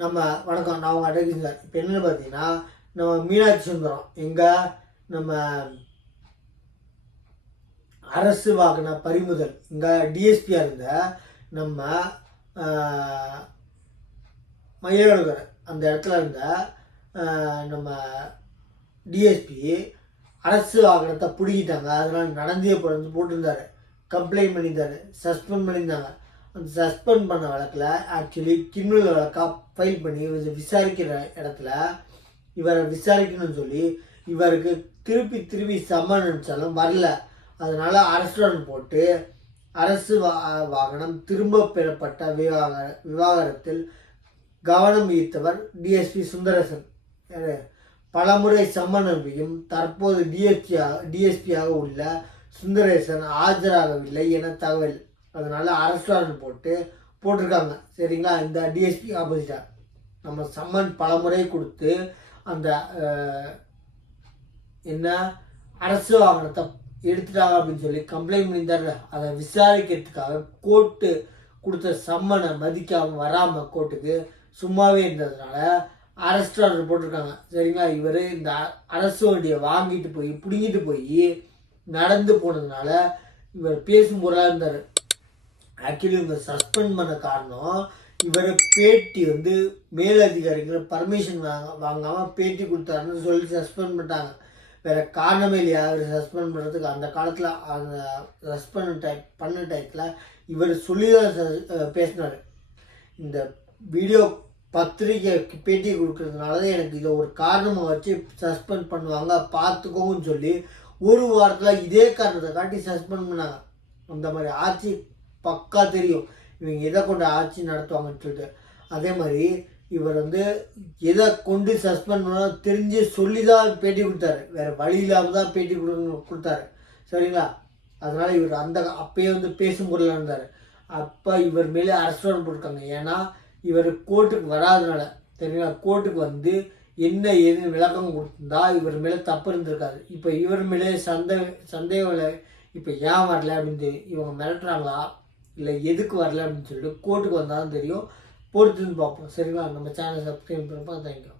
நம்ம வணக்கம், நான் உங்கள் அட்வொகேட் சார். இப்போ என்னென்னு பார்த்தீங்கன்னா, நம்ம மீனாட்சி சுந்தரம் எங்கே நம்ம அரசு வாகன பறிமுதல் இங்கே டிஎஸ்பியாக இருந்த நம்ம மயிலாடுதுறை அந்த இடத்துல இருந்த நம்ம டிஎஸ்பி அரசு வாகனத்தை பிடிக்கிட்டாங்க. அதனால் நடந்தே போட்டிருந்தாரு, கம்ப்ளைண்ட் பண்ணியிருந்தாரு, சஸ்பெண்ட் பண்ணியிருந்தாங்க. அந்த சஸ்பெண்ட் பண்ண வழக்கில் ஆக்சுவலி கிரிமினல் வழக்காக ஃபைல் பண்ணி விசாரிக்கிற இடத்துல இவரை விசாரிக்கணும்னு சொல்லி இவருக்கு திருப்பி சம்மன் அனுப்பிச்சாலும் வரல. அதனால் அரசு போட்டு அரசு வாகனம் திரும்ப பெறப்பட்ட விவாகரத்தில் கவனம் ஈர்த்தவர் டிஎஸ்பி சுந்தரேசன். பலமுறை சம்மன் அனுப்பியும் தற்போது டிஎஸ்பியாக உள்ள சுந்தரேசன் ஆஜராகவில்லை என தகவல். அதனால அரசு போட்டிருக்காங்க. சரிங்களா, இந்த டிஎஸ்பி ஆப்போசிட்டா நம்ம சம்மன் பலமுறை கொடுத்து அந்த என்ன அரசு வாகனத்தை எடுத்துட்டாங்க அப்படின்னு சொல்லி கம்ப்ளைண்ட் பண்ணியிருந்தாரு. அதை விசாரிக்கிறதுக்காக கோர்ட்டு கொடுத்த சம்மனை மதிக்காமல் வராமல் கோர்ட்டுக்கு சும்மாவே இருந்ததுனால அரெஸ்ட் ஆர்டர் போட்டிருக்காங்க. சரிங்களா, இவர் இந்த அரசு வண்டியை வாங்கிட்டு போய் பிடுங்கிட்டு போய் நடந்து போனதுனால இவர் பேசும் பொருளாக இருந்தார். ஆக்சுவலி இவங்க சஸ்பெண்ட் பண்ண காரணம் இவர் பேட்டி மேலதிகாரிகள் பர்மிஷன் வாங்காமல் பேட்டி கொடுத்தாருன்னு சொல்லி சஸ்பெண்ட் பண்ணிட்டாங்க. வேறு காரணமே இல்லையா அவர் சஸ்பெண்ட் பண்ணுறதுக்கு? அந்த காலத்தில் அந்த சஸ்பெண்ட் பண்ண டயத்தில் இவர் சொல்லி தான் பேசினார். இந்த வீடியோ பத்திரிகைக்கு பேட்டி கொடுக்கறதுனால தான் எனக்கு இதை ஒரு காரணமாக வச்சு சஸ்பெண்ட் பண்ணுவாங்க பார்த்துக்கோன்னு சொல்லி ஒரு வாரத்தில் இதே காரணத்தை காட்டி சஸ்பெண்ட் பண்ணாங்க. அந்த மாதிரி ஆட்சி பக்கா தெரியும் இவங்க எதை கொண்டு ஆட்சி நடத்துவாங்கன்னு சொல்லிட்டு. அதே மாதிரி இவர் எதை கொண்டு சஸ்பெண்ட் பண்ணாலும் தெரிஞ்சு சொல்லி தான் பேட்டி கொடுத்தாரு, வேறு வழி இல்லாமல் தான் பேட்டி கொடுத்தாரு. சரிங்களா, அதனால் இவர் அப்பயே பேசும் பொருளாக இருந்தார். அப்போ இவர் மேலே அரசு போட்டிருக்காங்க. ஏன்னா இவர் கோர்ட்டுக்கு வராதனால. சரிங்களா, கோர்ட்டுக்கு என்ன ஏதுன்னு விளக்கம் கொடுத்துருந்தா இவர் மேலே தப்பு இருந்திருக்காரு. இப்போ இவர் மேலே சந்தேகம் இல்லை. இப்போ ஏன் வரல அப்படின்னு இவங்க மிரட்டுறாங்களா இல்லை எதுக்கு வரல அப்படின்னு சொல்லிட்டு கோர்ட்டுக்கு வந்தாலும் தெரியும். பொறுத்துன்னு பார்ப்போம். சரிங்களா, நம்ம சேனல் சப்ஸ்கிரைப் பண்ணுறப்போ தேங்க்யூ.